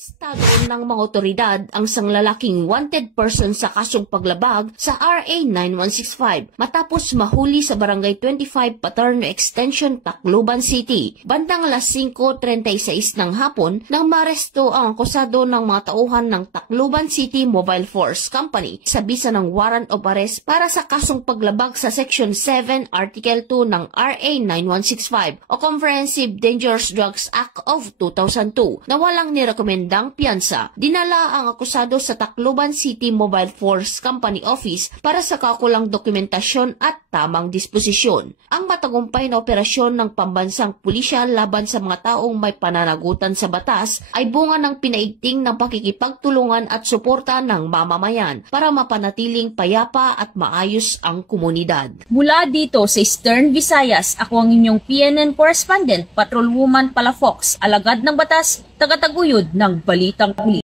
Arestado ng mga otoridad ang isang lalaking wanted person sa kasong paglabag sa RA 9165 matapos mahuli sa Barangay 25 Paterno Extension, Tacloban City. Bandang alas 5:36 ng hapon nang maresto ang akusado ng mga tauhan ng Tacloban City Mobile Force Company sa bisa ng warrant of arrest para sa kasong paglabag sa Section 7 Article 2 ng RA 9165 o Comprehensive Dangerous Drugs Act of 2002 na walang nirekomendang piyansa. Dinala ang akusado sa Tacloban City Mobile Force Company Office para sa kaukulang dokumentasyon at tamang disposisyon. Ang matagumpay na operasyon ng pambansang pulisya laban sa mga taong may pananagutan sa batas ay bunga ng pinaigting ng pakikipagtulungan at suporta ng mamamayan para mapanatiling payapa at maayos ang komunidad. Mula dito sa Eastern Visayas, ako ang inyong PNN correspondent, Patrolwoman Palafox, alagad ng batas, tagataguyod ng Balitang Huli.